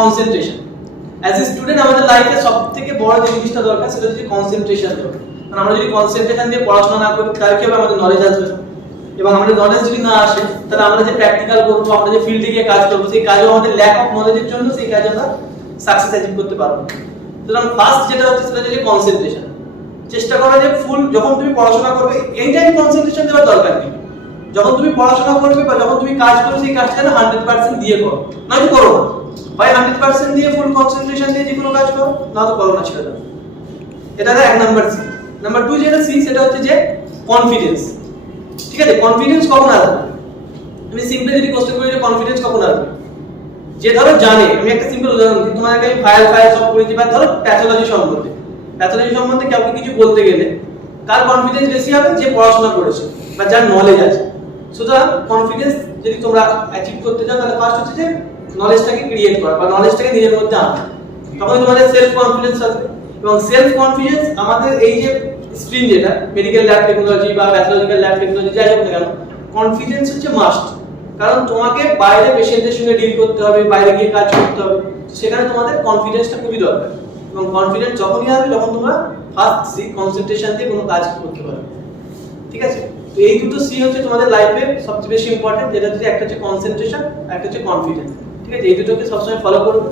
Concentration as a student আমাদের লাইফে সব থেকে বড় যে জিনিসটা দরকার, সেটা হচ্ছে কনসেন্ট্রেশন দরকার। কারণ আমরা যদি কনসেন্ট্রেশন দিয়ে পড়াশোনা না করি, তাহলে কি হবে? আমাদের নলেজ আসবে। এবং আমাদের নলেজ যদি না আসে, তাহলে আমরা যে প্র্যাকটিক্যাল করব, আমরা যে ফিল্ডে গিয়ে কাজ করব, সেই কাজেও আমাদের ল্যাক অফ নলেজের জন্য, সেই কাজে আমরা সাকসেস অ্যাচিভ করতে পারব। সুতরাং ফার্স্ট যেটা হচ্ছে, সেটা হচ্ছে কনসেন্ট্রেশন চেষ্টা করো যে ফুল যখন তুমি পড়াশোনা করবে এই টাইম কনসেন্ট্রেশন দেওয়ার দরকার নেই। যখন তুমি পড়াশোনা করবে বা যখন তুমি কাজ করবে, সেই কাজটা যেন হান্ড্রেড পার্সেন্ট দিয়ে করো। নয়তো করো না। হয় হান্ড্রেড পার্সেন্ট দিয়ে ফুল কনসেন্ট্রেশন দিয়ে যে কোনো কাজ করো নয়তো করো না ছেড়ে দাও। এটা হলো এক নাম্বার সি নাম্বার টু যেটা সি সেটা হচ্ছে যে কনফিডেন্স ঠিক আছে? কনফিডেন্স কখন আসবে? আমি সিম্পলি যদি কোশ্চেন করি যে কনফিডেন্স কখন আসবে? যে ধরো জানে, আমি একটা সিম্পল উদাহরণ দিই। তোমাদেরকে আমি ফাইল ফাইল সব করেছি বা ধরো প্যাথোলজি সম্বন্ধে। প্যাথোলজি সম্বন্ধে কাউকে কিছু বলতে গেলে, কার কনফিডেন্স বেশি হবে? যে পড়াশোনা করেছে বা যার নলেজ আছে। সুতরাং কনফিডেন্স যদি তোমরা অ্যাচিভ করতে চাও, তাহলে ফার্স্ট হচ্ছে যে নলেজটাকে ক্রিয়েট করা বা নলেজটাকে নিজের মধ্যে আনা। তখন তোমাদের সেলফ কনফিডেন্স আসবে। এবং সেলফ কনফিডেন্স আমাদের এই যে স্ট্রিম যেটা মেডিকেল ল্যাব টেকনোলজি বা প্যাথোলজিক্যাল ল্যাব টেকনোলজি যাই হোক না কেন কনফিডেন্স হচ্ছে মাস্ট কারণ তোমাকে বাইরে পেশেন্টের সঙ্গে ডিল করতে হবে, বাইরে গিয়ে কাজ করতে হবে। সেখানে তোমাদের কনফিডেন্সটা খুবই দরকার। এবং কনফিডেন্স যখনই আসবে, তখন তোমরা ফার্স্ট সি কনসেন্ট্রেশন দিয়ে কোনো কাজ করতে পারবে। ঠিক আছে? তো এই দুটো সি হচ্ছে তোমাদের লাইফে সবচেয়ে বেশি ইম্পর্টেন্ট যেটা হচ্ছে একটা হচ্ছে কনসেন্ট্রেশন আর একটা হচ্ছে কনফিডেন্স ঠিক আছে? এই দুটোকে সবসময় ফলো করবে